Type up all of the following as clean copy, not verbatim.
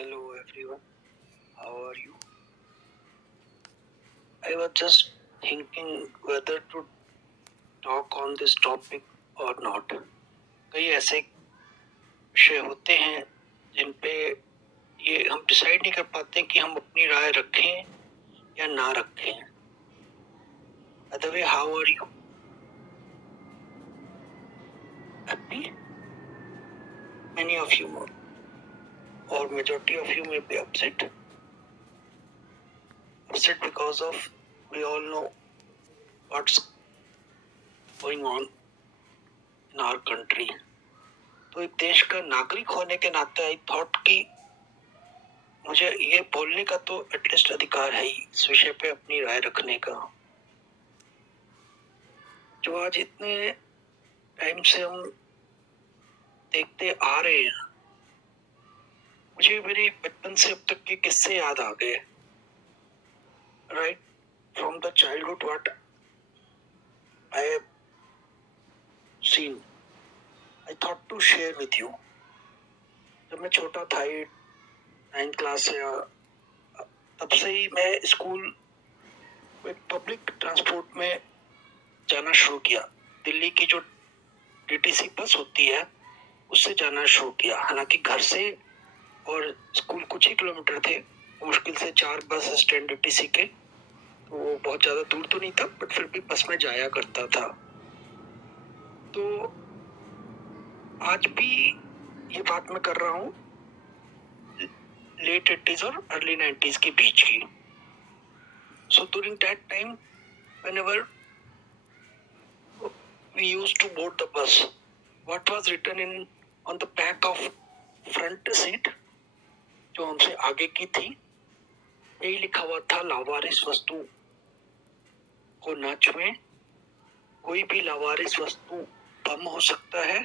Hello everyone, how are you? I was just thinking whether to talk on this topic or not. कई ऐसे विषय होते हैं जिन पे ये हम डिसाइड नहीं कर पाते कि हम अपनी राय रखें या ना रखें. By the way, how are you? Happy? Many of you more, or majority of you may be upset. Upset because of we all know what's going on in our country. तो एक देश का नागरिक होने के नाते आई थॉट कि मुझे ये बोलने का तो एटलीस्ट अधिकार है ही इस विषय पे अपनी राय रखने का. जो आज इतने टाइम से हम देखते आ रहे हैं, मुझे मेरे बचपन से अब तक के किस्से याद आ गए. Right from the childhood what I have seen, I thought to share with you. जब मैं छोटा था, 9th क्लास या तब से ही मैं स्कूल पब्लिक ट्रांसपोर्ट में जाना शुरू किया. दिल्ली की जो डीटीसी बस होती है उससे जाना शुरू किया. हालांकि घर से और स्कूल कुछ ही किलोमीटर थे, मुश्किल से 4 बस स्टैंड डीटीसी के, तो बहुत ज़्यादा दूर तो नहीं था, बट फिर भी बस में जाया करता था. तो आज भी ये बात मैं कर रहा हूँ लेट 80s और अर्ली 90s के बीच की. So during that time, whenever we used to board the bus, what was written in on the back of front seat, जो हमसे आगे की थी, यही लिखा हुआ था, लावारिस वस्तु को न छुएं, कोई भी लावारिस वस्तु बम हो सकता है,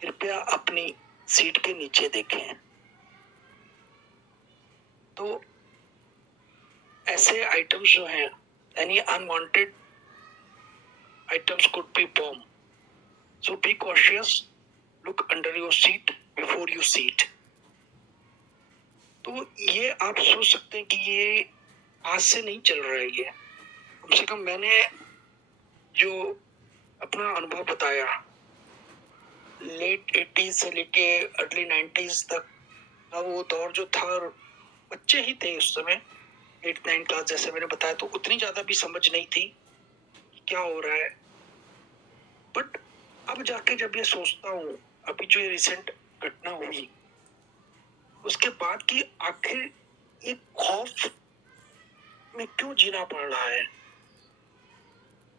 कृपया अपनी सीट के नीचे देखें. तो ऐसे आइटम्स जो हैं, any unwanted items could be bomb. So be cautious. Look under your seat before you sit. तो ये आप सोच सकते हैं कि ये आज से नहीं चल रहा है. ये कम से कम मैंने जो अपना अनुभव बताया लेट 80s से लेके अर्ली 90s तक का वो दौर जो था, बच्चे ही थे उस समय, 8-9 क्लास जैसे मैंने बताया, तो उतनी ज्यादा भी समझ नहीं थी कि क्या हो रहा है. बट अब जाके जब ये सोचता हूँ, अभी जो ये रिसेंट घटना हुई उसके बाद कि आखिर एक खौफ में क्यों जीना पड़ रहा है.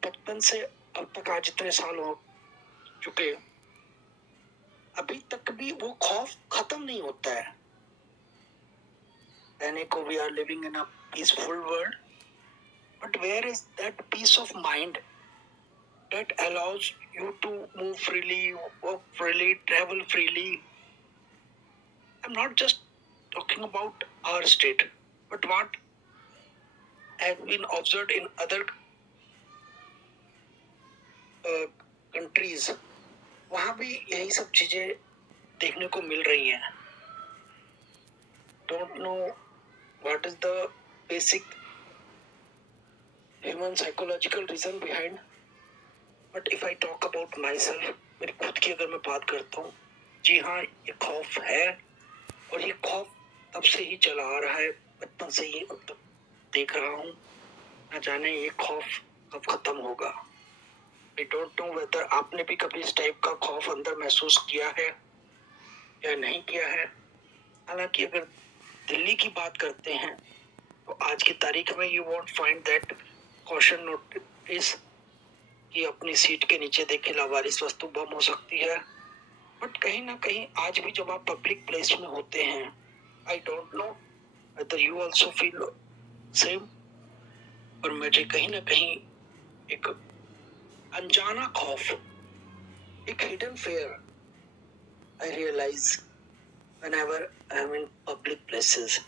बचपन से अब तक आज इतने साल हो चुके, अभी तक भी वो खौफ खत्म नहीं होता है. कहने को we are living in a peaceful world, but where is that peace of mind that allows you to move freely, walk freely, travel freely. I'm not just talking about our state, but what has been observed in other countries. वहाँ भी यही सब चीजें देखने को मिल रही हैं. Don't know what is the basic human psychological reason behind. But if I talk about myself, मेरी खुद की अगर मैं बात करता हूँ, जी हाँ, ये खौफ है और ये खौफ तब से ही चला आ रहा है, बचपन से ही अब तक देख रहा हूँ. न जाने ये खौफ कब खत्म होगा. I don't know whether आपने भी कभी इस टाइप का खौफ अंदर महसूस किया है या नहीं किया है. हालांकि अगर दिल्ली की बात करते हैं तो आज की तारीख में you won't find that caution notice कि अपनी सीट के नीचे देखे लावारिस वस्तु बम हो सकती है. बट कहीं ना कहीं आज भी जब आप पब्लिक प्लेस में होते हैं, I don't know whether you also feel same, पर मुझे कहीं ना कहीं एक अनजाना खौफ, एक hidden fear I realise whenever I am in public places.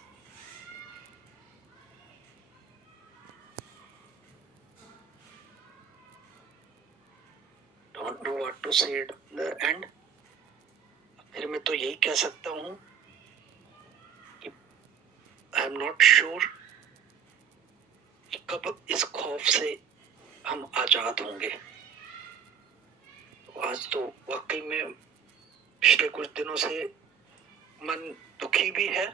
Don't know what to say at the end. फिर मैं तो यही कह सकता हूँ एम नॉट श्योर कब इस खौफ से हम आजाद होंगे। तो आज तो वाकई में पिछले कुछ दिनों से मन दुखी भी है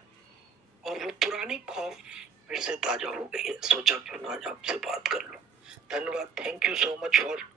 और वो पुरानी खौफ फिर से ताजा हो गई है। सोचा क्यों ना आज आपसे बात कर लूं। धन्यवाद। Thank you so much for